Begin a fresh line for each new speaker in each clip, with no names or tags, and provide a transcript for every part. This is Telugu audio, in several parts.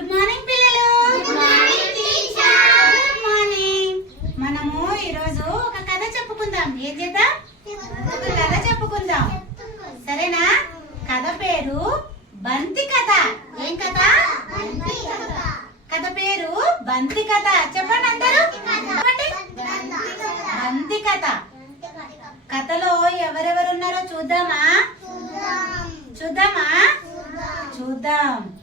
గుడ్ మార్నింగ్ పిల్లలు. గుడ్ మార్నింగ్ మనము ఈరోజు ఒక కథ చెప్పుకుందాం. ఏం చేద్దాం? ఒక కథ చెప్పుకుందాం. సరేనా? కథ పేరు బంతి కథ. ఏం కథ? కథ. పేరు బంతి కథ. చెప్పండి అందరూ. చెప్పండి. బంతి కథ. కథలో ఎవరెవరు ఉన్నారో చూద్దామా? చూద్దామా చూద్దాం.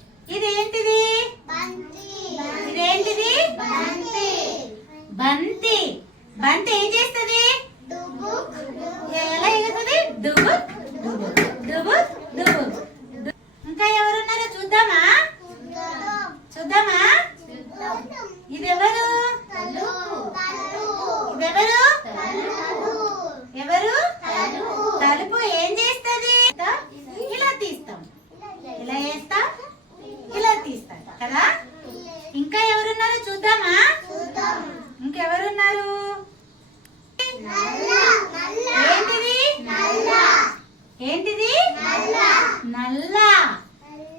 బంతి. బంతి ఏం చేస్తుంది? ఎలా ఎగుతుంది డుబు డుబు డుబు ఇంకా ఎవరున్నారో చూద్దామా? చూద్దామా? ఇదెవరు? ఇదెవరు? ఎవరు? తలుపు. ఏం చేస్తుంది? ఇలా తీస్తాం. ఇలా వేస్తాం. ఇలా తీస్తాం. కదా? ఇంకా ఎవరున్నారో చూద్దామా? ఇంకెవరున్నారు? ఏంటిది? ఏంటిది? నల్ల.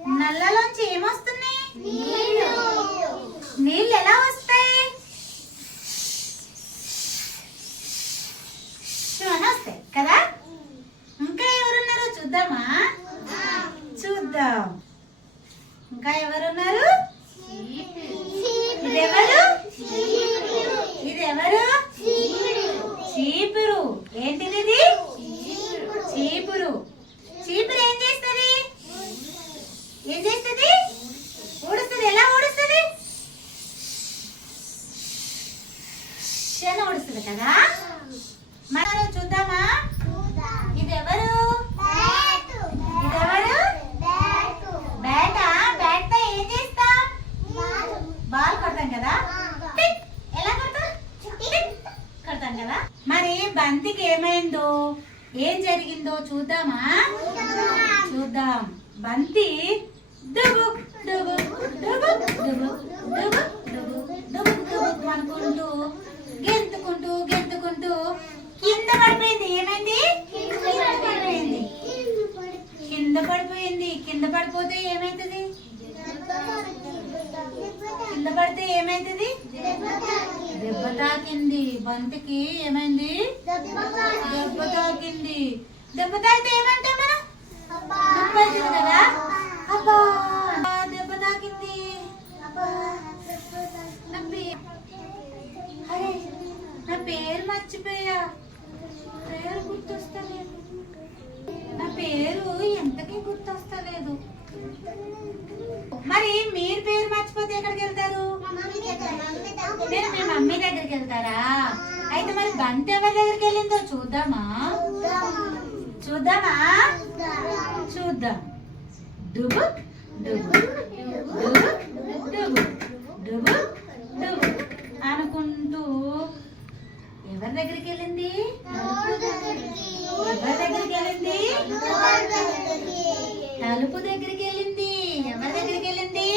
నల్లలోంచి ఏమొస్తున్నాయి? నీళ్ళు. ఎలా వస్తాయి? అని వస్తాయి కదా? ఇంకా ఎవరున్నారో? చూద్దామా? చూద్దాం. ఇంకా ఎవరున్నారు? ఇదెవరు? ఇదెవరు చీపురు. ఏంటిది ఇది? చీపురు. చీపురు. ఏం చేస్తుంది? ఏం చేస్తుంది? ఊడుస్తుంది. ఎలా ఊడుస్తుంది? ఊడుస్తుంది కదా? మనం చూద్దామా ఇదెవరు ఇదెవరు బ్యాటా బ్యాట్తో ఏం చేస్తాం బాల్ కొడతాం కదా టిక్. ఎలా కొడతాం టిక్. కొడతాం కదా మరి బంతికి ఏమైందో ఏం జరిగిందో చూద్దామా? చూద్దాం. బంతి డుబు డుబు డుబు డుబు డుబు డుబు డుబు డుబు అనుకుంటూ గెంతుకుంటూ గెంతుకుంటూ కింద పడిపోయింది. ఏమైంది? కింద పడిపోయింది. కింద పడిపోయింది కింద పడిపోతే ఏమైతుంది కింద పడితే ఏమైతుంది? దెబ్బ తాకింది. బంతికి ఏమైంది? దెబ్బ తాకింది. దెబ్బ తాకితే ఏమంటాం మనం కదా? మీరు మీ మమ్మీ దగ్గరికి వెళ్తారా? అయితే మరి బంతి ఎవరి దగ్గరికి వెళ్ళిందో చూద్దామా? చూద్దామా? చూద్దాం. డుబు డుబు డుబుక్ డుబుక్ డుబుక్ అనుకుంటూ ఎవరి దగ్గరికి వెళ్ళింది? ఎవరి దగ్గరికి వెళ్ళింది? తలుపు దగ్గరికి వెళ్ళింది ఎవరి దగ్గరికి వెళ్ళింది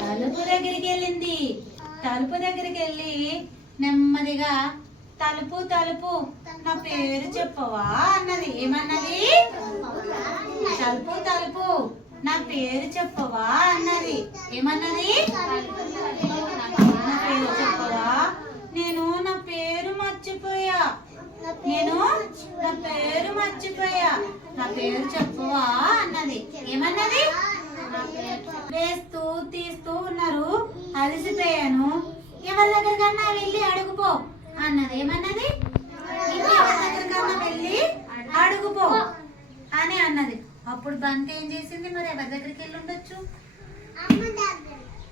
తలుపు దగ్గరికి వెళ్ళింది తలుపు దగ్గరికి వెళ్ళి నెమ్మదిగా తలుపు తలుపు నా పేరు చెప్పవా అన్నది? ఏమన్నది? తలుపు తలుపు నా పేరు చెప్పవా అన్నది? ఏమన్నది? నా పేరు చెప్పవా? నేను నా పేరు మర్చిపోయా. నేను నా పేరు మర్చిపోయా. నా పేరు చెప్పవా అన్నది? ఏమన్నది వేస్తూ తీస్తూ ఉన్నారు అలసిపోయాను ఎవరి దగ్గరికన్నా వెళ్ళి అడుగుపో. అన్నది ఏమన్నది? ఇంకా దగ్గరికన్నా వెళ్ళి అడుగుపో అని అన్నది. అప్పుడు బంతి ఏం చేసింది మరి? ఎవరి దగ్గరికి వెళ్ళి ఉండొచ్చు?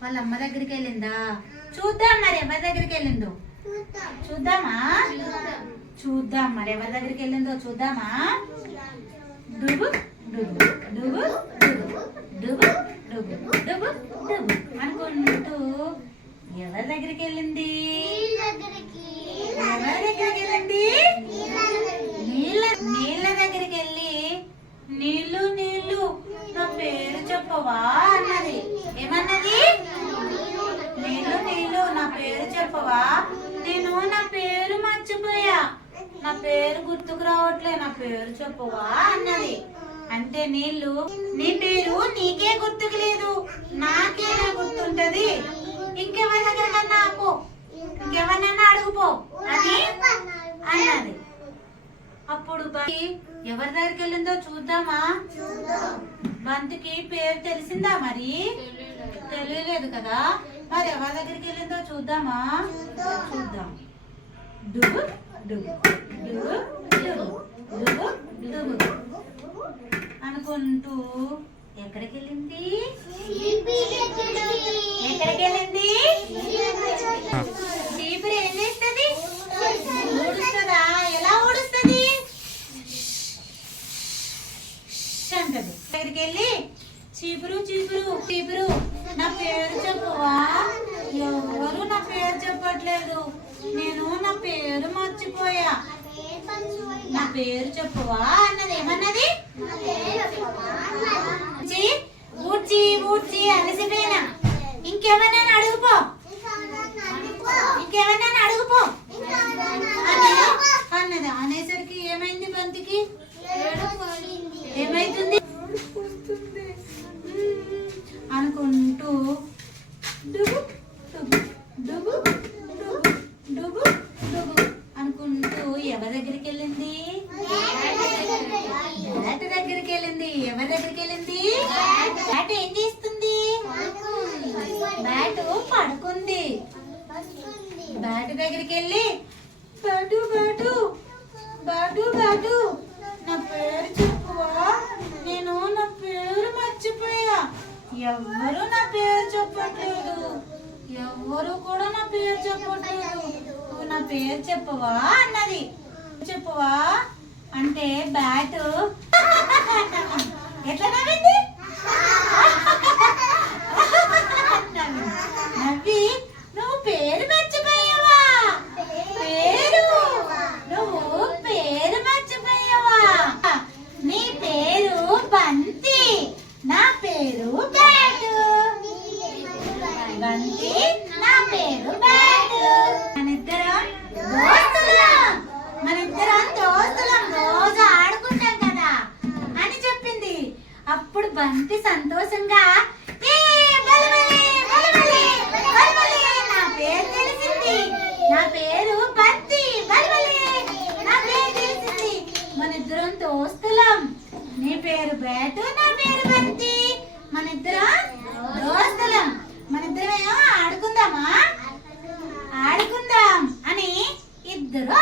వాళ్ళ అమ్మ దగ్గరికి వెళ్ళిందా? చూద్దాం మరి ఎవరి దగ్గరికి వెళ్ళిందో. చూద్దామా? చూద్దాం మరి ఎవరి దగ్గరికి వెళ్ళిందో చూద్దామా? డుబు డుబు డుబు డుబు డుబు డుబు డుబు డుబు అనుకుంటూ ఎవరి దగ్గరికి వెళ్ళింది? ఎవరి దగ్గరికి వెళ్ళింది? నీళ్ళ నీళ్ళ దగ్గరికి వెళ్ళి నీళ్ళు నీళ్ళు నా పేరు చెప్పవా అన్నది. ఏమన్నది? నీళ్ళు నీళ్ళు నా పేరు చెప్పవా? నేను నా పేరు మర్చిపోయా. నా పేరు గుర్తుకు రావట్లే నా పేరు చెప్పవా అన్నది. అంటే నీళ్ళు నీ పేరు నీకే గుర్తుకు లేదు. ఇంకెవరి దగ్గరకన్నా పో ఇంకెవరినన్నా అడుగుపో. అని అన్నది. అప్పుడు బంతి ఎవరి దగ్గరికి వెళ్ళిందో చూద్దామా? బంతికి పేరు తెలిసిందా మరి? తెలియలేదు. కదా. మరి ఎవరి దగ్గరికి వెళ్ళిందో చూద్దామా? చూద్దాం. డుగు అనుకుంటూ ఎక్కడికి వెళ్ళింది ఎక్కడికి వెళ్ళింది చీపురు ఏం చేస్తుంది? ఊడుస్తుందా? ఎలా ఊడుస్తుంది? అంటది. దగ్గరికి వెళ్ళి చీపురు చీపురు చీపురు. నా పేరు చెప్పువా? ఎవరు నా పేరు చెప్పట్లేదు? నేను నా పేరు మర్చిపోయా. నా పేరు చెప్పువా? అన్నది ఏమన్నది? ఇంకేమన్నా అడుగుపో. ఇంకేమన్నా అడుగుపో. అని అన్నది? అనేసరికి ఏమైంది బంతికి? ఏమైతుంది? అనుకుంటూ అనుకుంటూ ఎవరి దగ్గరికి వెళ్ళింది? దగ్గరికి వెళ్ళింది? ఎవరి దగ్గరికి వెళ్ళింది బ్యాట్ ఏం చేస్తుంది బ్యాట్ పడుకుంది బ్యాట్ దగ్గరికి వెళ్ళి బాటు బాటు బాటు బాటు నా పేరు చెప్పువా? నేను నా పేరు మర్చిపోయా. ఎవ్వరు నా పేరు చెప్పట్లేదు? ఎవ్వరు కూడా నా పేరు చెప్పట్లేదు. నువ్వు నా పేరు చెప్పవా? అన్నది. చెప్పవా? అంటే బ్యాటు ఎట్లా నవ్వింది నవ్వి నువ్వు పేరు మర్చిపోయావా పేరు నువ్వు పేరు మర్చిపోయావా నీ పేరు బంతి. నా పేరు బ్యాటు బంతి నా పేరు బ్యాటు మనిద్దరం దోస్తులం. మనిద్దరం దోస్తులం. రోజు ఆడుకుంటాం కదా అని చెప్పింది. అప్పుడు బంతి సంతోషంగా నా పేరు తెలిసింది. నా పేరు బంతి బలబలే, నా పేరు తెలిసింది మనిద్దరం దోస్తులం నీ పేరు బ్యాటు నా పేరు బంతి. మనిద్దరం దోస్తులం. మనిద్దరం ఆడుకుందామా? ఆడుకుందాం అని ఇద్దరు